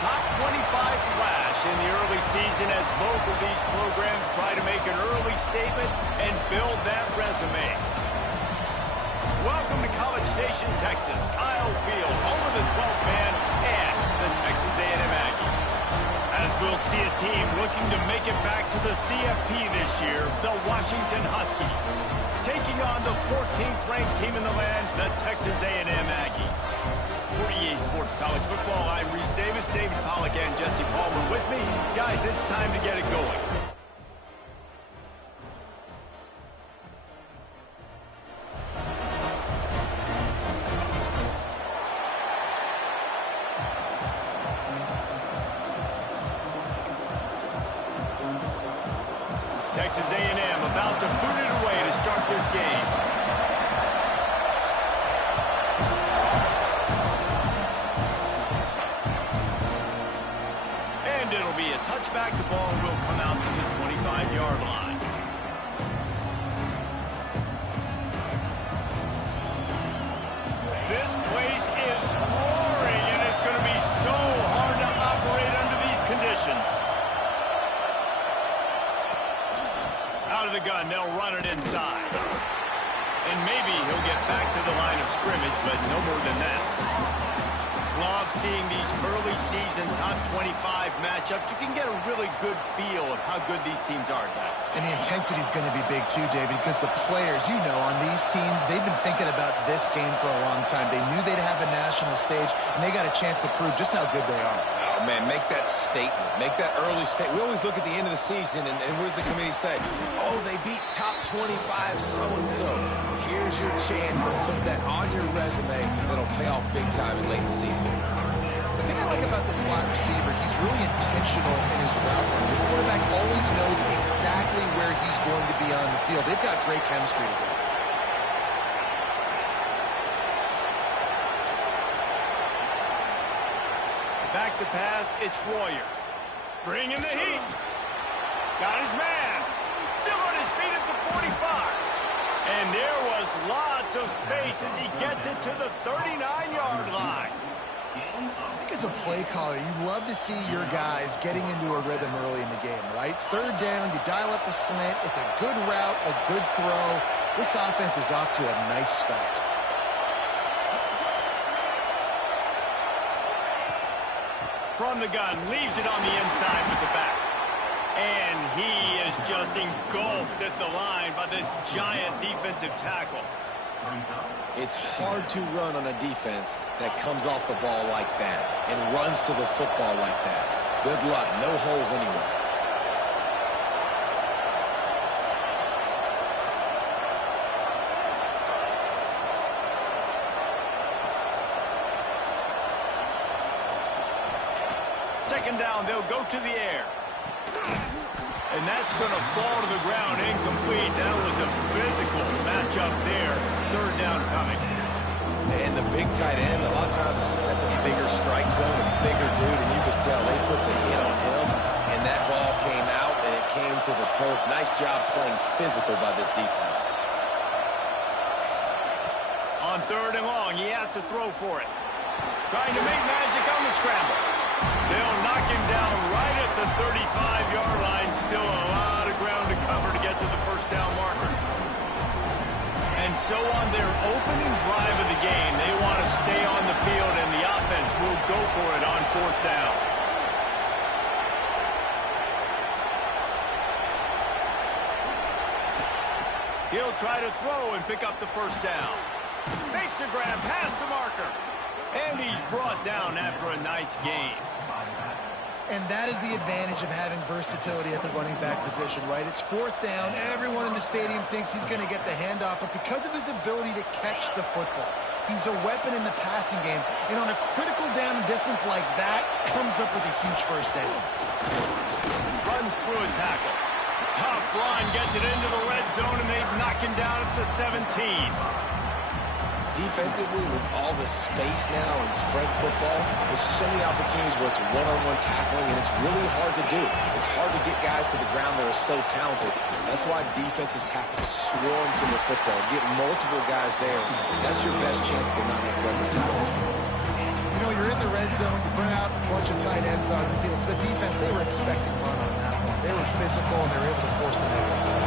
top 25 flash in the early season as both of these programs try to make an early statement and build that resume. Welcome to College Station, Texas. Kyle Field, home of the 12th man and the Texas A&M Aggies. As we'll see a team looking to make it back to the CFP this year, the Washington Huskies, taking on the 14th ranked team in the land, the Texas A&M Aggies. For EA Sports College Football, I'm Reese Davis, David Pollack, and Jesse Palmer with me. Guys, it's time to get it going. Texas A&M about to boot it away to start this game. And it'll be a touchback. The ball will come out to the 25-yard line. This place is roaring, and it's going to be so hard to operate under these conditions. Out of the gun, they'll run it inside. And maybe he'll get back to the line of scrimmage, but no more than that. Love seeing these early season top 25 matchups. You can get a really good feel of how good these teams are, guys. And the intensity is going to be big too, David, because the players, you know, on these teams, they've been thinking about this game for a long time. They knew they'd have a national stage, and they got a chance to prove just how good they are. Oh, man, make that statement. Make that early statement. We always look at the end of the season, and what does the committee say? Oh, they beat top 25 so-and-so. Here's your chance to put that on your resume that'll pay off big time in late in the season. The thing I like about the slot receiver, he's really intentional in his route running. The quarterback always knows exactly where he's going to be on the field. They've got great chemistry together. Back to pass, it's Royer. Bringing the heat. Got his man. Still on his feet at the 45. And there was lots of space as he gets it to the 39-yard line. I think as a play caller, you love to see your guys getting into a rhythm early in the game, right? Third down, you dial up the slant. It's a good route, a good throw. This offense is off to a nice start. From the gun, leaves it on the inside with the back. And he is just engulfed at the line by this giant defensive tackle. It's hard to run on a defense that comes off the ball like that and runs to the football like that. Good luck. No holes anywhere. Second down, they'll go to the air. And that's going to fall to the ground incomplete. That was a physical matchup there. Third down coming. And the big tight end, a lot of times that's a bigger strike zone, a bigger dude, and you could tell they put the hit on him, and that ball came out, and it came to the turf. Nice job playing physical by this defense. On third and long, he has to throw for it. Trying to make magic on the scramble. They'll knock him down right at the 35-yard line. Still a lot of ground to cover to get to the first down marker. And so on their opening drive of the game, they want to stay on the field, and the offense will go for it on fourth down. He'll try to throw and pick up the first down. Makes a grab past the marker. And he's brought down after a nice gain. And that is the advantage of having versatility at the running back position, right? It's fourth down. Everyone in the stadium thinks he's going to get the handoff, but because of his ability to catch the football, he's a weapon in the passing game. And on a critical down distance like that, comes up with a huge first down. Runs through a tackle. Tough run, gets it into the red zone, and they've knocked him down at the 17. Defensively, with all the space now and spread football, there's so many opportunities where it's one-on-one tackling, and it's really hard to do. It's hard to get guys to the ground that are so talented. That's why defenses have to swarm to the football, get multiple guys there. That's your best chance to not have broken tackles. You know, you're in the red zone, you bring out a bunch of tight ends on the field. So the defense, they were expecting run on that one. They were physical, and they were able to force the negative play.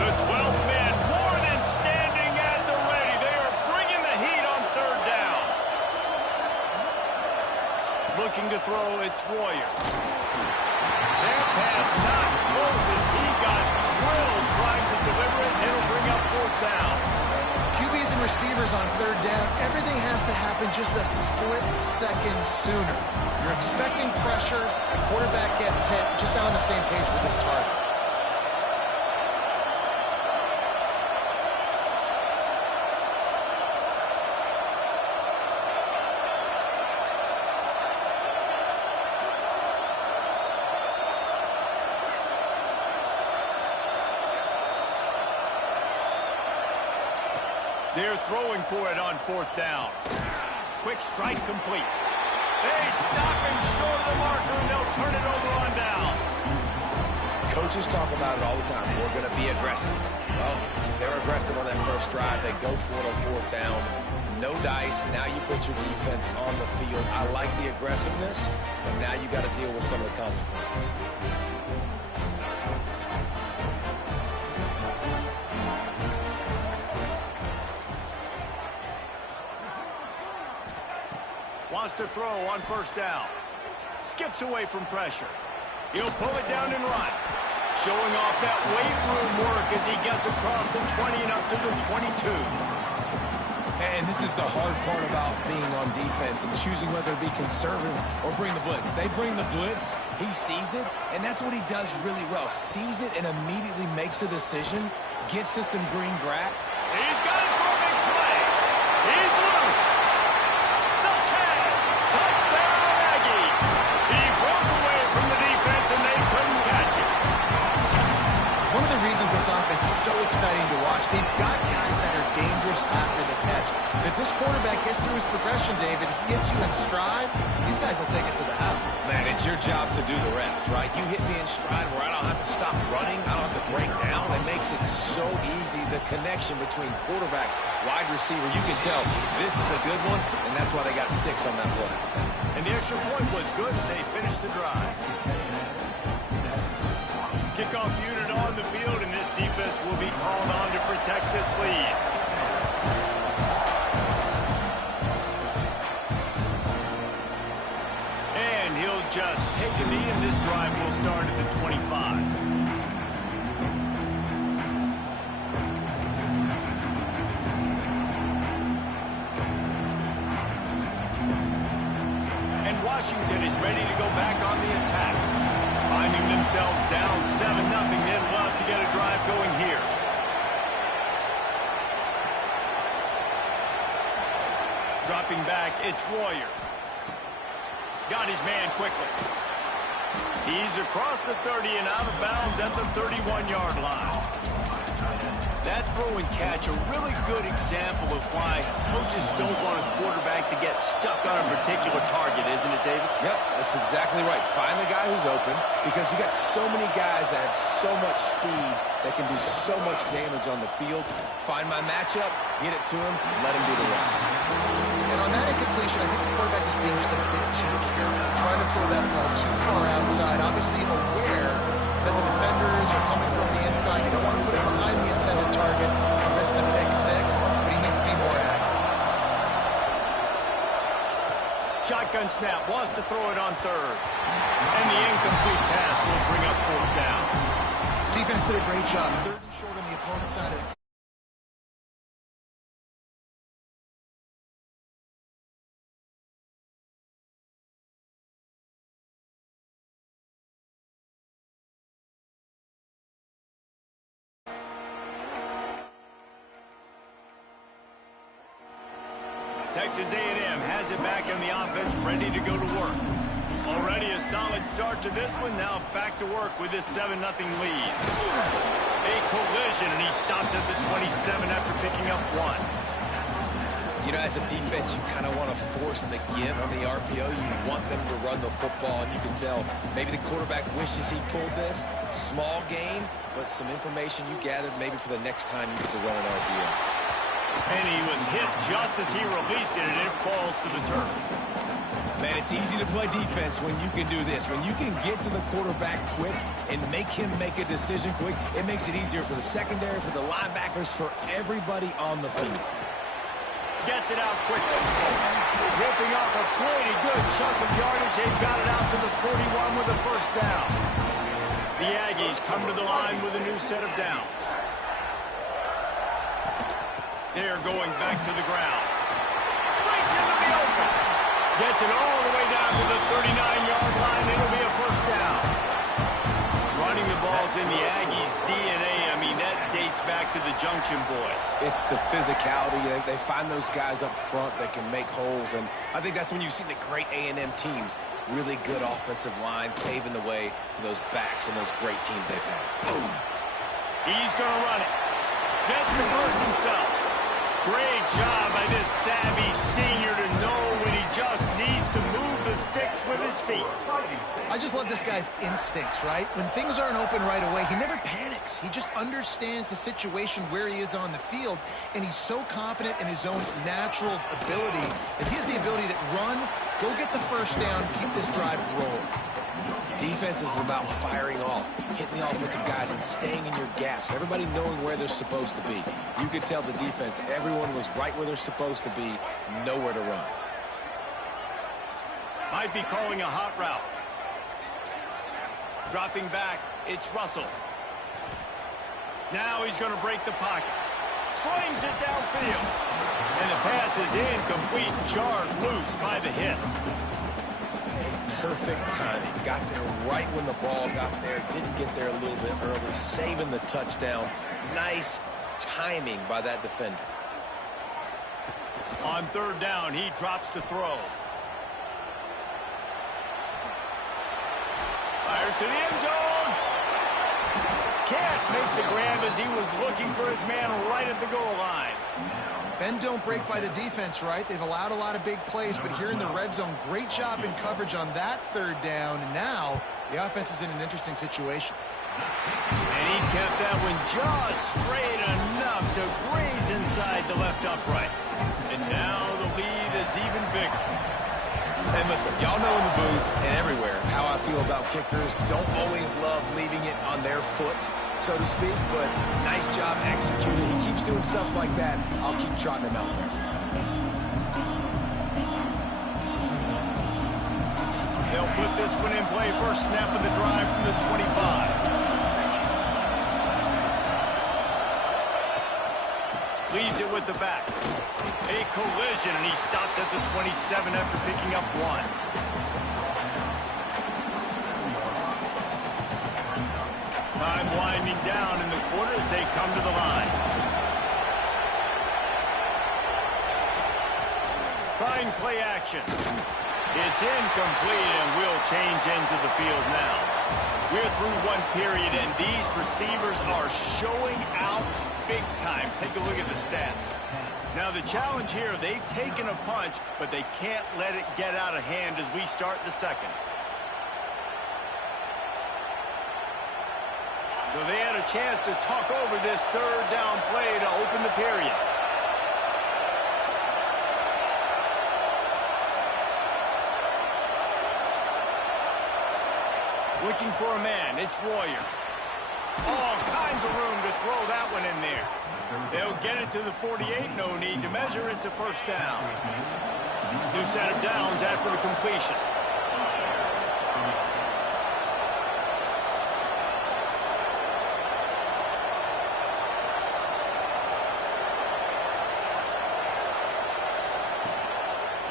The 12th man more than standing at the ready. They are bringing the heat on third down. Looking to throw, it's Royer. Their pass not Moses. He got drilled trying to deliver it. It'll bring up fourth down. QBs and receivers on third down, everything has to happen just a split second sooner. You're expecting pressure, the quarterback gets hit, just not on the same page with this target. They're throwing for it on fourth down. Quick strike complete. They stop him short of the marker, and they'll turn it over on downs. Coaches talk about it all the time. We're going to be aggressive. Well, they're aggressive on that first drive. They go for it on fourth down. No dice. Now you put your defense on the field. I like the aggressiveness, but now you got to deal with some of the consequences. Wants to throw on first down. Skips away from pressure. He'll pull it down and run. Showing off that weight room work as he gets across the 20 and up to the 22. And this is the hard part about being on defense and choosing whether to be conservative or bring the blitz. They bring the blitz, he sees it, and that's what he does really well. Sees it and immediately makes a decision, gets to some green grass. He's got it for a big play. He's loose. The tag. Touchdown, Aggies. He broke away from the defense, and they couldn't catch him. One of the reasons this offense is so exciting to watch, they've got guys that are dangerous after the catch. If this quarterback gets through his progression, David, he hits you in stride, these guys will take it to the house. Man, it's your job to do the rest, right? You hit me in stride where I don't have to stop running. I don't have to break down. It makes it so easy. The connection between quarterback, wide receiver, you can tell this is a good one, and that's why they got 6 on that play. And the extra point was good as they finished the drive. Kickoff unit on the field, and this defense will be called on to protect this lead. And he'll just take a knee, and this drive will start at the 25. And Washington is ready to go back on the attack. Finding themselves down 7-0, they'd love to get a drive going here. Dropping back, it's Royer. Got his man quickly. He's across the 30 and out of bounds at the 31-yard line. That throw and catch, a really good example of why coaches don't want a quarterback to get stuck on a particular target, isn't it, David? Yep, that's exactly right. Find the guy who's open because you got so many guys that have so much speed that can do so much damage on the field. Find my matchup, get it to him, let him do the rest. And on that incompletion, I think the quarterback was being just a bit too careful, trying to throw that ball too far outside, obviously aware that the defenders are coming from the inside. You don't want to put it behind the intended target and miss the pick 6, but he needs to be more accurate. Shotgun snap, wants to throw it on third. And the incomplete pass will bring up fourth down. Defense did a great job. Third and short on the opponent's side of the Texas A&M has it back on the offense, ready to go to work. Already a solid start to this one. Now back to work with this 7-0 lead. A collision, and he stopped at the 27 after picking up 1. You know, as a defense, you kind of want to force the give on the RPO. You want them to run the football, and you can tell maybe the quarterback wishes he pulled this. Small gain, but some information you gathered maybe for the next time you get to run an RPO. And he was hit just as he released it, and it falls to the turf. Man, it's easy to play defense when you can do this. When you can get to the quarterback quick and make him make a decision quick, it makes it easier for the secondary, for the linebackers, for everybody on the field. Gets it out quickly. Ripping off a pretty good chunk of yardage. They've got it out to the 41 with a first down. The Aggies come to the line with a new set of downs. They're going back to the ground. Breaks into the open. Gets it all the way down to the 39-yard line. It'll be a first down. Running the ball's in the Aggies' DNA. I mean, that dates back to the Junction Boys. It's the physicality. They find those guys up front that can make holes, and I think that's when you see the great A&M teams. Really good offensive line, paving the way for those backs and those great teams they've had. Boom. He's going to run it. Gets the first himself. Great job by this savvy senior to know when he just needs to move the sticks with his feet. I just love this guy's instincts, right? When things aren't open right away, he never panics. He just understands the situation where he is on the field, and he's so confident in his own natural ability that he has the ability to run, go get the first down, keep this drive rolling. Defense is about firing off, hitting the offensive guys, and staying in your gaps. Everybody knowing where they're supposed to be. You could tell the defense, everyone was right where they're supposed to be, nowhere to run. Might be calling a hot route. Dropping back, it's Russell. Now he's going to break the pocket. Slings it downfield. And the pass is incomplete, jarred loose by the hit. Perfect timing. Got there right when the ball got there. Didn't get there a little bit early. Saving the touchdown. Nice timing by that defender. On third down, he drops to throw. Fires to the end zone. Can't make the grab as he was looking for his man right at the goal line. Bend don't break by the defense, right? They've allowed a lot of big plays, but here in the red zone, great job in coverage on that third down. And now the offense is in an interesting situation. And he kept that one just straight enough to graze inside the left upright. And now the lead is even bigger. And listen, y'all know in the booth and everywhere how I feel about kickers. Don't always love leaving it on their foot, so to speak, but nice job executing. He keeps doing stuff like that. I'll keep trotting him out there. They'll put this one in play. First snap of the drive from the 25. Leaves it with the back. A collision, and he stopped at the 27 after picking up one. Time winding down in the quarter as they come to the line. Trying play action. It's incomplete, and we'll change into the field now. We're through one period, and these receivers are showing out big time. Take a look at the stats. Now, the challenge here, they've taken a punch, but they can't let it get out of hand as we start the second. So they had a chance to talk over this third down play to open the period. Looking for a man, it's Royer. All kinds of room to throw that one in there. They'll get it to the 48, no need to measure, it's a first down. New set of downs after the completion.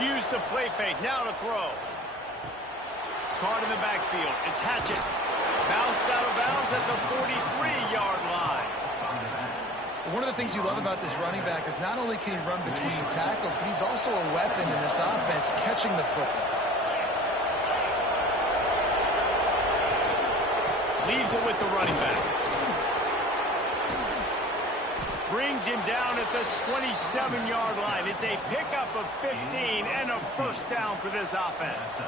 Use the play fake, now to throw. Caught in the backfield, it's Hatchett. Bounced out of bounds at the 43-yard line. One of the things you love about this running back is not only can he run between the tackles, but he's also a weapon in this offense catching the football. Leaves it with the running back. Brings him down at the 27-yard line. It's a pickup of 15 and a first down for this offense.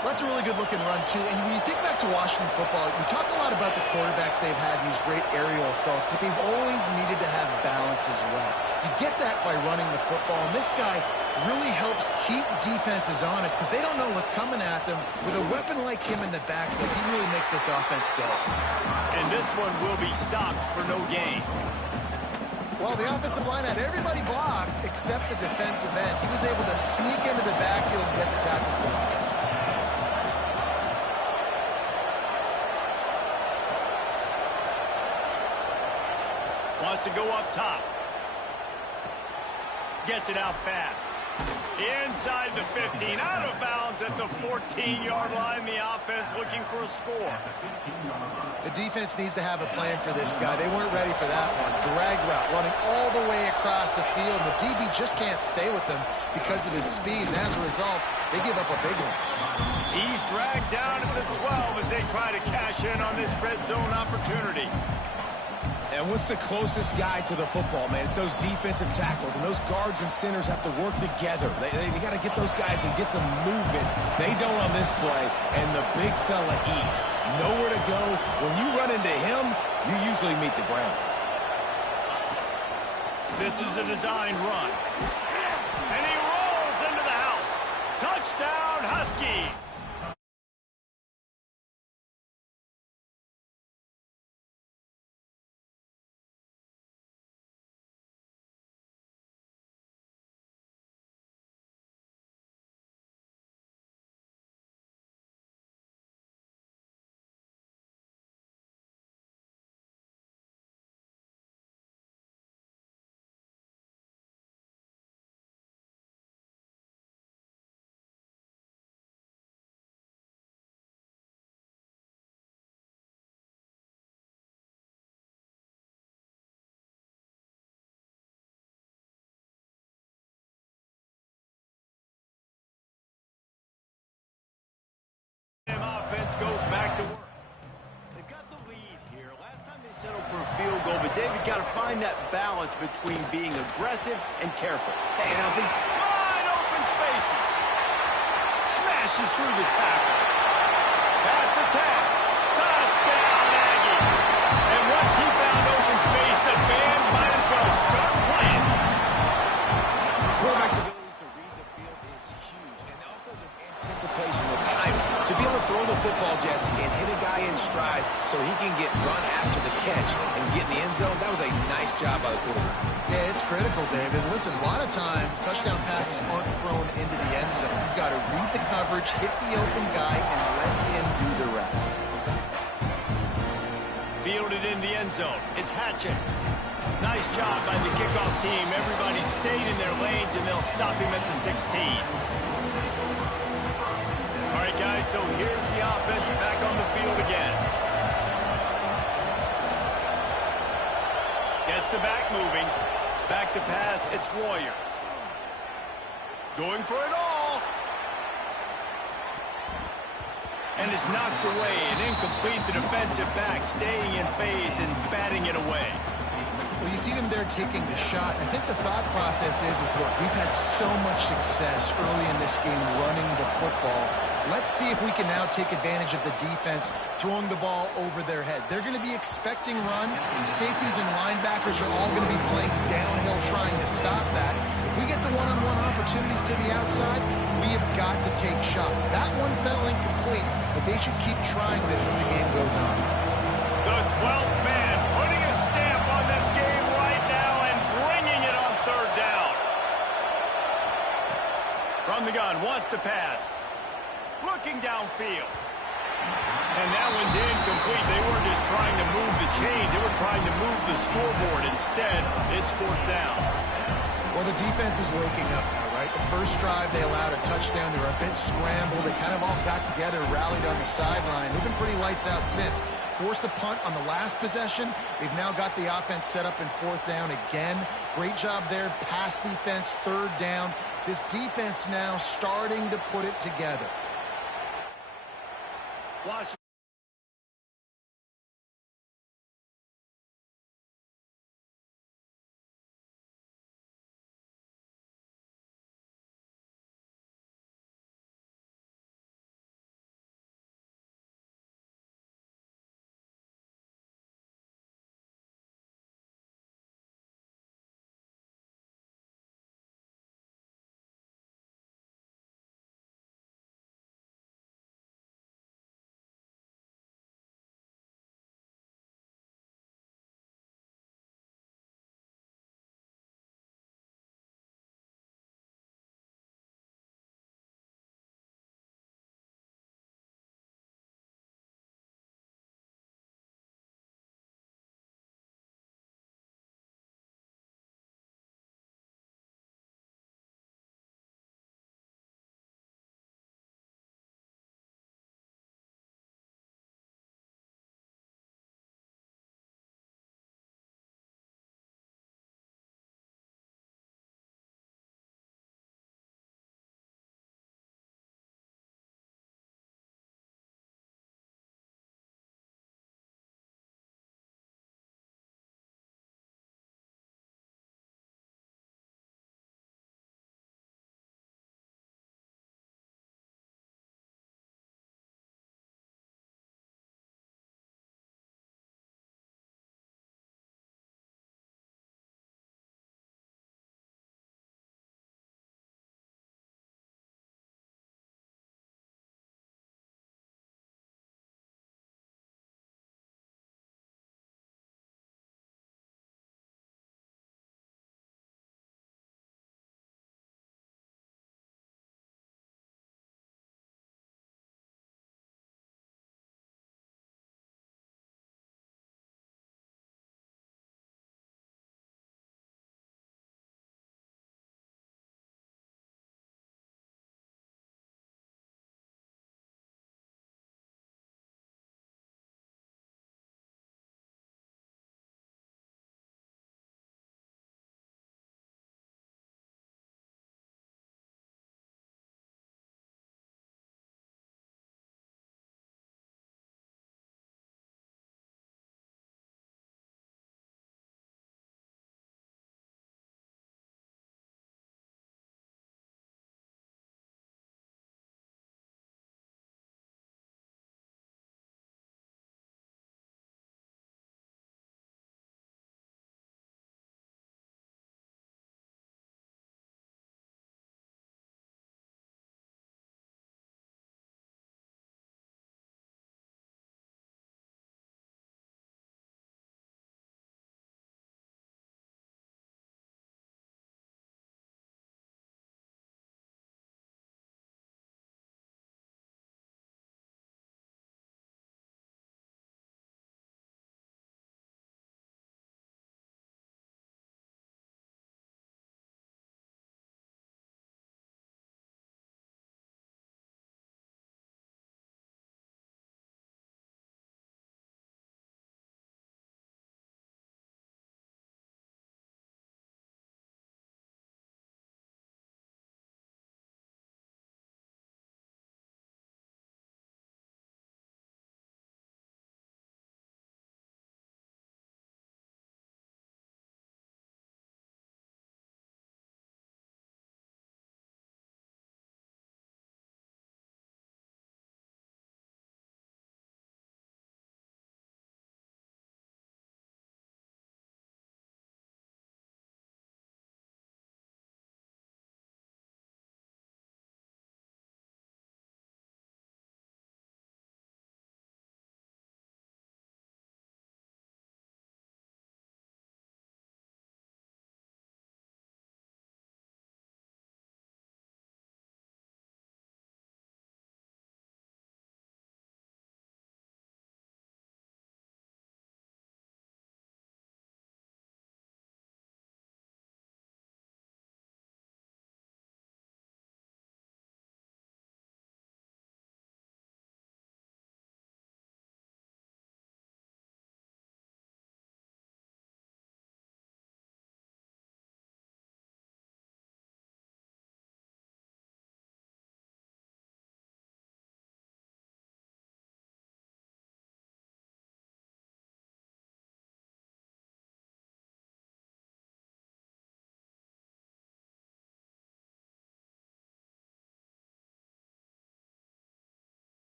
That's a really good-looking run, too. And when you think back to Washington football, we talk a lot about the quarterbacks they've had, these great aerial assaults, but they've always needed to have balance as well. You get that by running the football, and this guy really helps keep defenses honest because they don't know what's coming at them. With a weapon like him in the backfield, he really makes this offense go. And this one will be stopped for no gain. Well, the offensive line had everybody blocked except the defensive end. He was able to sneak into the backfield and get the tackle for loss. Wants to go up top. Gets it out fast. Inside the 15, out of bounds at the 14-yard line. The offense looking for a score. The defense needs to have a plan for this guy. They weren't ready for that one. Drag route running all the way across the field. The DB just can't stay with him because of his speed, and as a result, they give up a big one. He's dragged down at the 12 as they try to cash in on this red zone opportunity. And what's the closest guy to the football, man? It's those defensive tackles, and those guards and centers have to work together. They got to get those guys and get some movement. They don't on this play, and the big fella eats. Nowhere to go. When you run into him, you usually meet the ground. This is a designed run. And he rolls into the house. Touchdown, Huskies. Offense goes back to work. They've got the lead here. Last time they settled for a field goal, but David got to find that balance between being aggressive and careful. Hey, and I think wide open spaces. Smashes through the tackle. Pass the tag. Touchdown, Aggie. And once he found open space, the band might as well start playing. quarterback's ability to read the field is huge, and also the anticipation, the timing. To be able to throw the football, Jesse, and hit a guy in stride so he can get run after the catch and get in the end zone, that was a nice job by the quarterback. Yeah, it's critical, David. Listen, a lot of times touchdown passes aren't thrown into the end zone. You've got to read the coverage, hit the open guy, and let him do the rest. Fielded in the end zone. It's Hatchett. Nice job by the kickoff team. Everybody stayed in their lanes, and they'll stop him at the 16. All right, guys, so here's the offense back on the field again. Gets the back moving. Back to pass, it's Royer. Going for it all. And it's knocked away and incomplete. The defensive back staying in phase and batting it away. Well, you see them there taking the shot. I think the thought process is look, we've had so much success early in this game running the football. Let's see if we can now take advantage of the defense throwing the ball over their heads. They're going to be expecting run. Safeties and linebackers are all going to be playing downhill trying to stop that. If we get the one-on-one opportunities to the outside, we have got to take shots. That one fell incomplete, but they should keep trying this as the game goes on. The 12th man putting a stamp on this game right now and bringing it on third down. From the gun, wants to pass. Looking downfield. And that one's incomplete. They weren't just trying to move the chains. They were trying to move the scoreboard. Instead, it's fourth down. Well, the defense is waking up now, right? The first drive, they allowed a touchdown. They were a bit scrambled. They kind of all got together, rallied on the sideline. They've been pretty lights out since. Forced a punt on the last possession. They've now got the offense set up in fourth down again. Great job there. Pass defense, third down. This defense now starting to put it together. Washington.